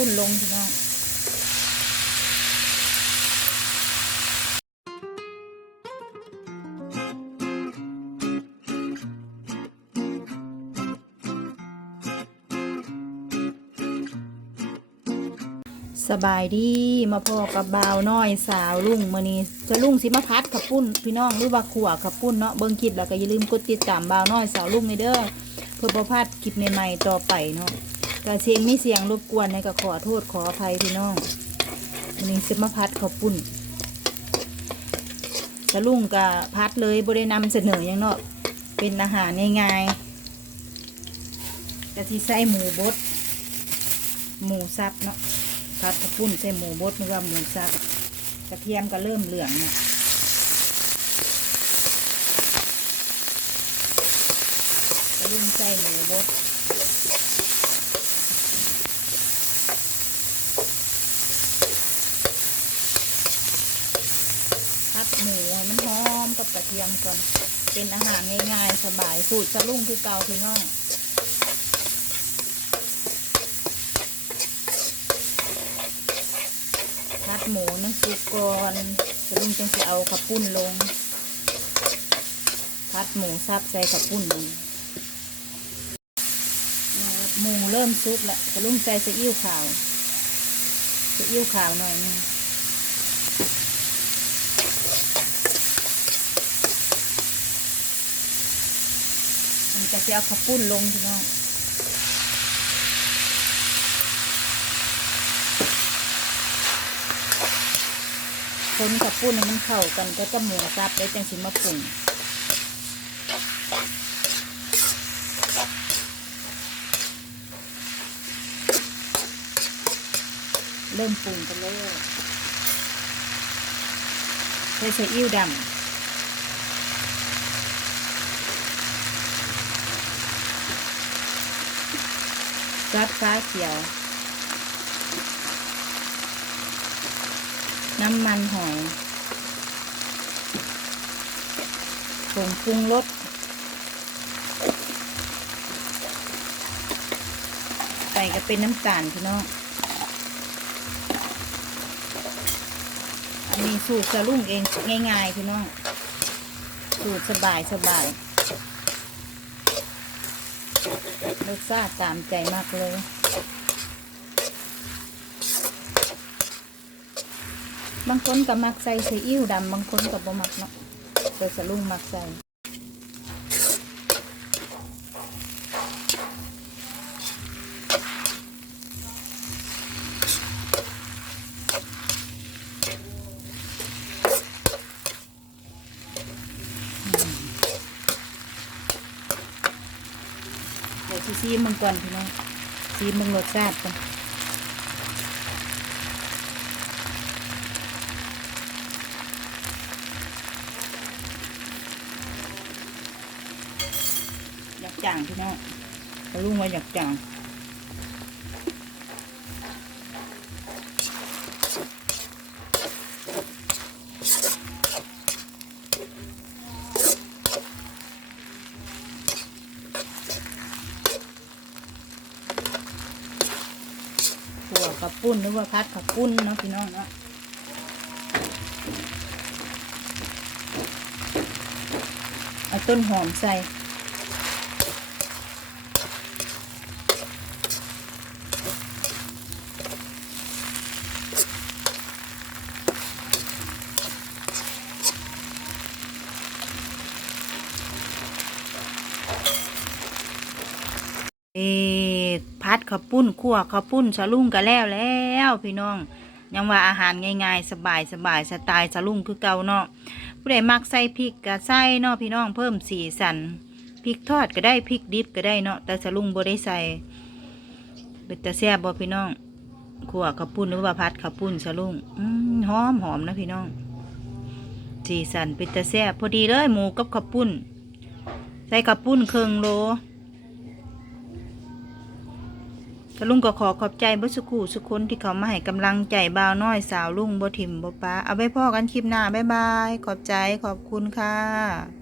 ปุ้นลงพี่น้องสบายดีมาพอกับบ่าวน้อยสาวลุงมือนี้จะลุงสิมาพัดขับปุ้นพี่น้องหรือว่าขวขับปุ้นเนาะเบิ่งคลิปแล้วก็อย่าลืมกดติดตามบ่าวน้อยสาวลุงในเด้อเพื่อบ่พลาดคลิปใหม่ๆต่อไปเนาะ กะเสียงมีเสียงรบกวนในก็ขอโทษขออภัยพี่น้องมื้อนี้สิมาพัดขับปุ้นจะลุ่งก็พัดเลยบ่ได้นำเสนอหยังเนาะเป็นอาหารง่ายๆกะที่ใส่หมูบดหมูสับเนาะผัดกระปุ้นใส่หมูบดหรือว่าหมูสับกระเทียมก็เริ่มเหลืองเนี่ยก็เริ่มใส่หมูบดพัดห มูให้มันหอมกับกระเทียมก่อน เป็นอาหารง่ายๆ สบายสูตรสลุ่งคือเก่าพี่น้องพัดหมูน้ำซุปก่อนจะลุงจังจะเอาขับปุ้นลง พัดหมูซับใส่ขับปุ้นลงหมูเริ่มซุปแล้วจะลุงใส่ซีอิ๊วขาวซีอิ๊วขาวหน่อยนึง มันจะเอาขับปุ้นลงพี่น้องคนกับปุ้นมันเข้ากันก็จะหมูซับได้จังสิมาปรุงเริ่มปรุงกันเลยใส่ซีอิ๊วดำ ซับฟ้าเขียว น้ำมันหอยผงปรุงรสใส่ก็เป็นน้ำตาลพี่น้องอันนี้สูตรจะลุ่งเองง่ายๆพี่น้องสูตรสบายสบาย รสชาติตามใจมากเลย บางคนก็มักใส่ซีอิ๊วดำบางคนก็บ่มักเนาะแต่สลุงมักใส่ ซีซีมังก่อนพี่น้องซีมังรสชาติก่อนอยากจ่างพี่น้องเขาลุงว่าอยากจ่าง วขับปุ้นหรือว่าพัดขับปุ้นเนาะพี่น้องเนาะเอาต้นหอมใส่ พัดข้าวปุ้นคั่วข้าวปุ้นสะลุ่งก็แล้วแล้วพี่น้อง ยังว่าอาหารง่ายๆ สบายสบายสไตล์สะลุ่งคือเก่าเนาะผู้ใดมักใส่พริกก็ใส่เนาะพี่น้องเพิ่มสีสันพริกทอดก็ได้พริกดิบก็ได้เนาะแต่สะลุ่งบ่ได้ใส่เป็นตาแซ่บบ่พี่น้องคั่วข้าวปุ้นหรือว่าพัดข้าวปุ้นสะลุ่งหอมหอมนะพี่น้องสีสันเป็นตาแซ่บพอดีเลยหมูกับข้าวปุ้นใส่ข้าวปุ้นครึ่งโล กลุงก็ขอขอบใจบสุขูสุกคนที่เขามาให้กำลังใจบ่าวน้อยสาวลุงบ่ถิ่มบ่ป้าเอาไว้พ่อกันคลิปหน้าบ๊ายบาย ขอบใจขอบคุณค่ะ